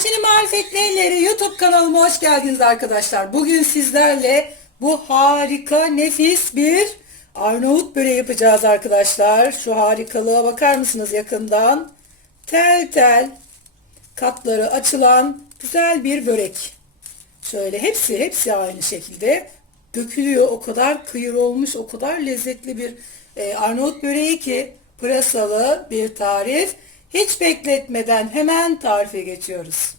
Ayşe'nin Marifetleri YouTube kanalıma hoş geldiniz arkadaşlar. Bugün sizlerle bu harika nefis bir Arnavut böreği yapacağız arkadaşlar. Şu harikalığa bakar mısınız yakından? Tel tel katları açılan güzel bir börek. Şöyle hepsi hepsi aynı şekilde dökülüyor. O kadar kıyır olmuş, o kadar lezzetli bir e, Arnavut böreği ki pırasalı bir tarif. Hiç bekletmeden hemen tarife geçiyoruz.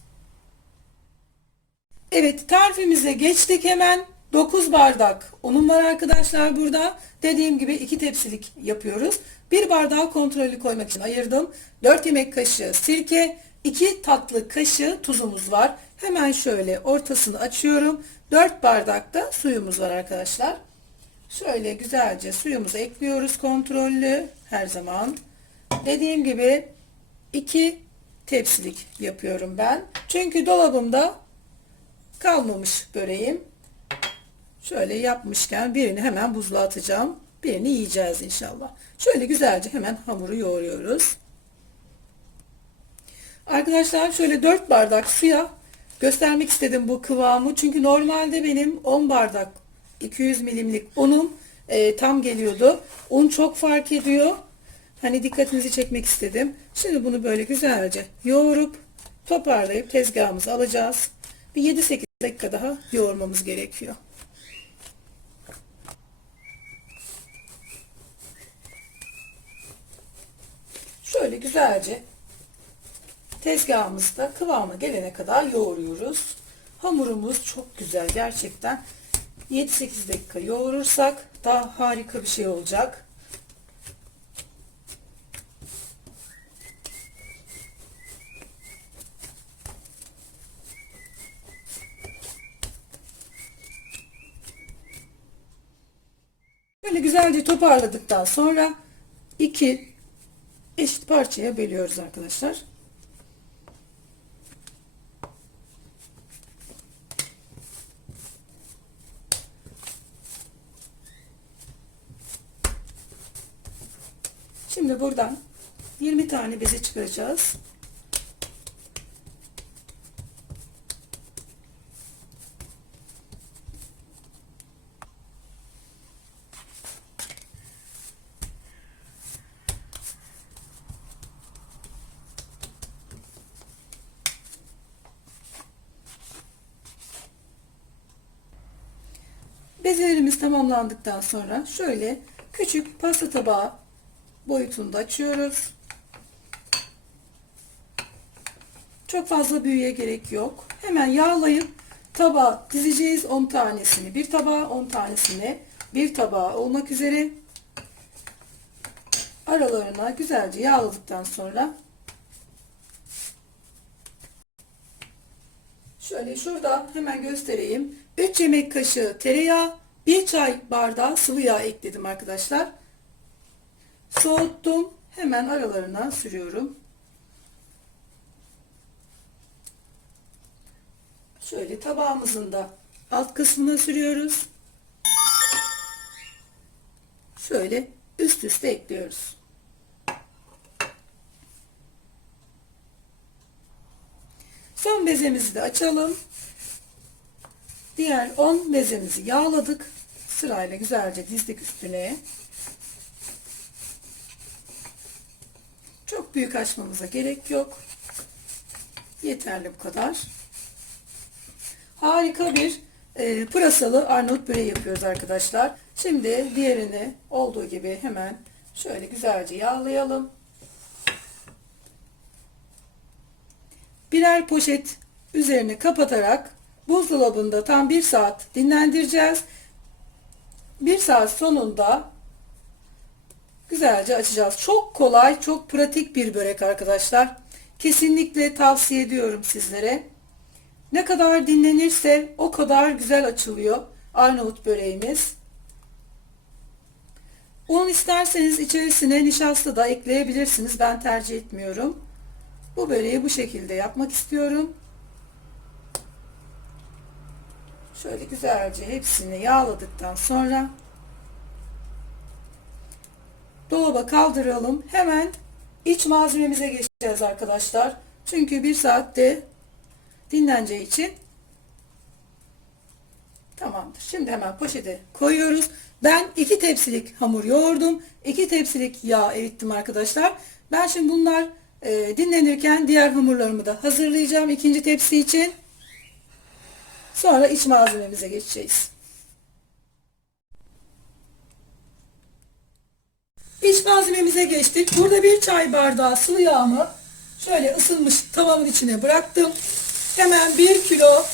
Evet tarifimize geçtik hemen. 9 bardak unum var arkadaşlar burada. Dediğim gibi 2 tepsilik yapıyoruz. 1 bardağı kontrollü koymak için ayırdım. 4 yemek kaşığı sirke, 2 tatlı kaşığı tuzumuz var. Hemen şöyle ortasını açıyorum. 4 bardak da suyumuz var arkadaşlar. Şöyle güzelce suyumuzu ekliyoruz kontrollü her zaman. Dediğim gibi 2 tepsilik yapıyorum ben. Çünkü dolabımda kalmamış böreğim. Şöyle yapmışken birini hemen buzluğa atacağım. Birini yiyeceğiz inşallah. Şöyle güzelce hemen hamuru yoğuruyoruz. Arkadaşlar şöyle 4 bardak suya göstermek istedim bu kıvamı. Çünkü normalde benim 10 bardak 200 milimlik unum e, tam geliyordu. Un çok fark ediyor. Hani dikkatinizi çekmek istedim. Şimdi bunu böyle güzelce yoğurup toparlayıp tezgahımıza alacağız. Bir 7-8 dakika daha yoğurmamız gerekiyor. Şöyle güzelce tezgahımızda kıvamı gelene kadar yoğuruyoruz. Hamurumuz çok güzel gerçekten. 7-8 dakika yoğurursak daha harika bir şey olacak. Böyle güzelce toparladıktan sonra iki eşit parçaya bölüyoruz arkadaşlar. Şimdi buradan 20 tane beze çıkaracağız. Bezelerimiz tamamlandıktan sonra şöyle küçük pasta tabağı boyutunda açıyoruz. Çok fazla büyüye gerek yok. Hemen yağlayıp tabağa dizeceğiz 10 tanesini. Bir tabağa 10 tanesini bir tabağa olmak üzere aralarına güzelce yağladıktan sonra şöyle şurada hemen göstereyim. 3 yemek kaşığı tereyağı, 1 çay bardağı sıvı yağ ekledim arkadaşlar. Soğuttum. Hemen aralarına sürüyorum. Şöyle tabağımızın da alt kısmına sürüyoruz. Şöyle üst üste ekliyoruz. Son bezemizi de açalım. Diğer 10 bezemizi yağladık. Sırayla güzelce dizdik üstüne. Çok büyük açmamıza gerek yok. Yeterli bu kadar. Harika bir e, pırasalı Arnavut böreği yapıyoruz arkadaşlar. Şimdi diğerini olduğu gibi hemen şöyle güzelce yağlayalım. Birer poşet üzerine kapatarak buzdolabında tam bir saat dinlendireceğiz. Bir saat sonunda güzelce açacağız. Çok kolay, çok pratik bir börek arkadaşlar. Kesinlikle tavsiye ediyorum sizlere. Ne kadar dinlenirse o kadar güzel açılıyor Arnavut böreğimiz. Un isterseniz içerisine nişasta da ekleyebilirsiniz. Ben tercih etmiyorum. Bu böreği bu şekilde yapmak istiyorum. Şöyle güzelce hepsini yağladıktan sonra dolaba kaldıralım. Hemen iç malzememize geçeceğiz arkadaşlar. Çünkü bir saatte dinleneceği için Tamamdır. Şimdi hemen poşete koyuyoruz. Ben iki tepsilik hamur yoğurdum. iki tepsilik yağ erittim arkadaşlar. Ben şimdi bunlar e, dinlenirken diğer hamurlarımı da hazırlayacağım ikinci tepsi için. Sonra iç malzememize geçeceğiz. İç malzememize geçtik. Burada bir çay bardağı sıvı yağımı şöyle ısınmış tavamın içine bıraktım. Hemen bir kilo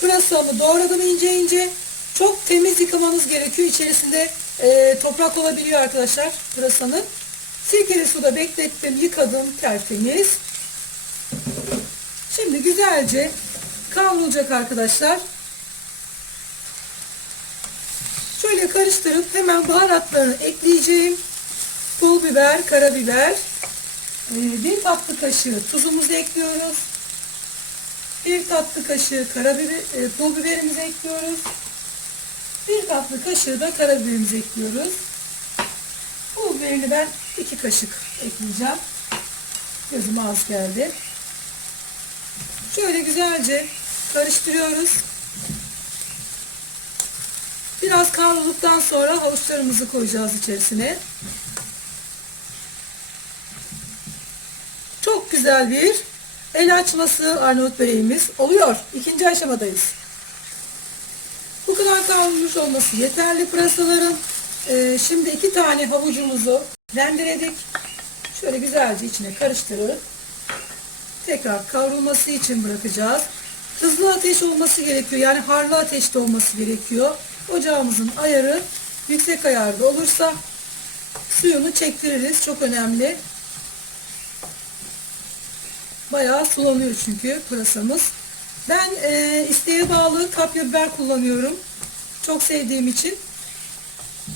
Pırasamı doğradım ince ince. Çok temiz yıkamanız gerekiyor. İçerisinde e, toprak olabiliyor arkadaşlar pırasanın. Sirkeli suda beklettim, yıkadım tertemiz. Şimdi güzelce kavrulacak arkadaşlar. Şöyle karıştırıp hemen baharatlarını ekleyeceğim. Pul biber, karabiber, e, bir tatlı kaşığı tuzumuzu ekliyoruz. Bir tatlı kaşığı karabiber, e, pul biberimizi ekliyoruz. Bir tatlı kaşığı da karabiberimizi ekliyoruz. Pul biberini ben iki kaşık ekleyeceğim. Gözüme az geldi. Şöyle güzelce karıştırıyoruz. Biraz kavrulduktan sonra havuçlarımızı koyacağız içerisine. Çok güzel bir el açması Arnavut böreğimiz oluyor. İkinci aşamadayız. Bu kadar kavrulmuş olması yeterli pırasaların. Ee, şimdi iki tane havucumuzu rendeledik. Şöyle güzelce içine karıştırıp tekrar kavrulması için bırakacağız. Hızlı ateş olması gerekiyor. Yani harlı ateşte olması gerekiyor. Ocağımızın ayarı yüksek ayarda olursa suyunu çektiririz. Çok önemli. Bayağı sulanıyor çünkü pırasamız. Ben e, isteğe bağlı kapya biber kullanıyorum. Çok sevdiğim için.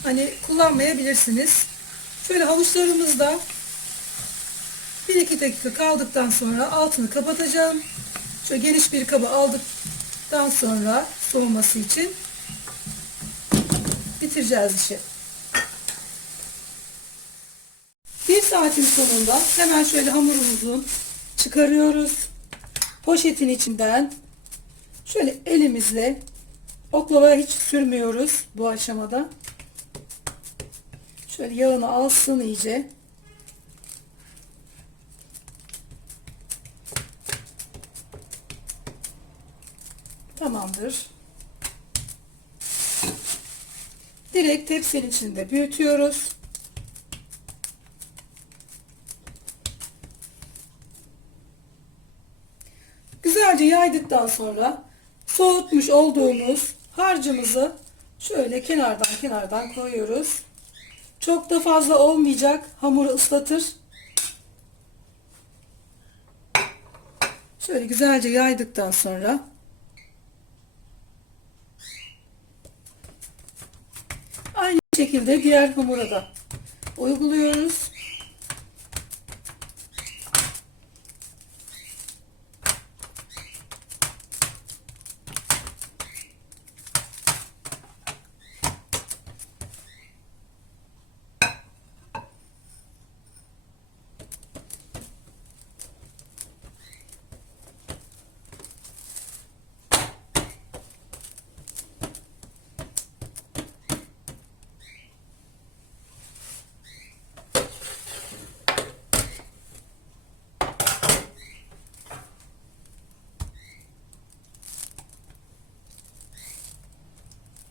Hani kullanmayabilirsiniz. Şöyle havuçlarımızda 1-2 dakika kaldıktan sonra altını kapatacağım. Şöyle geniş bir kaba aldıktan sonra soğuması için bitireceğiz işi. Bir saatin sonunda hemen şöyle hamurumuzun çıkarıyoruz. Poşetin içinden şöyle elimizle oklavaya hiç sürmüyoruz bu aşamada. Şöyle yağını alsın iyice. Tamamdır. Direkt tepsinin içinde büyütüyoruz. Güzelce yaydıktan sonra soğutmuş olduğumuz harcımızı şöyle kenardan kenardan koyuyoruz. Çok da fazla olmayacak. Hamuru ıslatır. Şöyle güzelce yaydıktan sonra aynı şekilde diğer hamura da uyguluyoruz.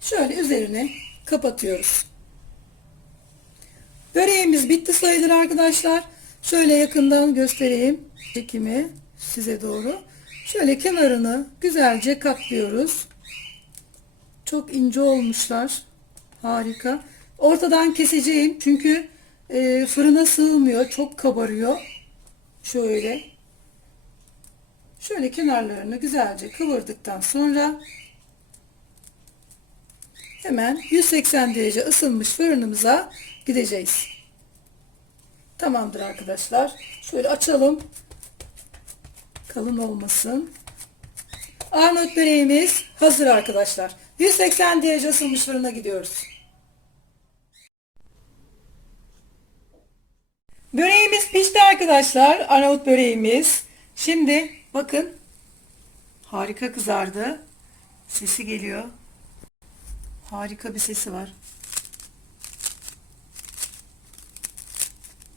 Şöyle üzerine kapatıyoruz. Böreğimiz bitti sayılır arkadaşlar. Şöyle yakından göstereyim çekimi size doğru. Şöyle kenarını güzelce katlıyoruz. Çok ince olmuşlar. Harika. Ortadan keseceğim çünkü e, fırına sığmıyor. Çok kabarıyor. Şöyle. Şöyle kenarlarını güzelce kıvırdıktan sonra hemen 180 derece ısınmış fırınımıza gideceğiz. Tamamdır arkadaşlar. Şöyle açalım. Kalın olmasın. Arnavut böreğimiz hazır arkadaşlar. 180 derece ısınmış fırına gidiyoruz. Böreğimiz pişti arkadaşlar. Arnavut böreğimiz. Şimdi bakın Harika kızardı. Sesi geliyor. Harika bir sesi var.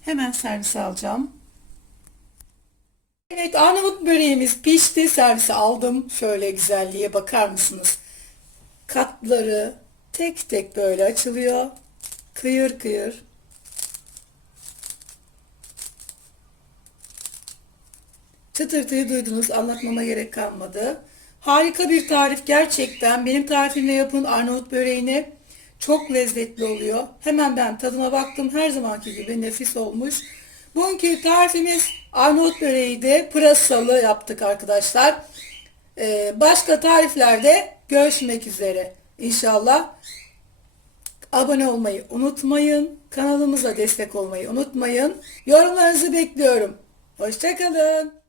Hemen servise alacağım. Evet Arnavut böreğimiz pişti. Servise aldım. Şöyle güzelliğe bakar mısınız? Katları tek tek böyle açılıyor. Kıyır kıyır. Çıtırtıyı duydunuz. Anlatmama gerek kalmadı. Harika bir tarif gerçekten. Benim tarifimle yapın Arnavut böreğini. Çok lezzetli oluyor. Hemen ben tadına baktım. Her zamanki gibi nefis olmuş. Bugünkü tarifimiz Arnavut böreğiydi. Pırasalı yaptık arkadaşlar. Ee, başka tariflerde görüşmek üzere. İnşallah. Abone olmayı unutmayın. Kanalımıza destek olmayı unutmayın. Yorumlarınızı bekliyorum. Hoşçakalın.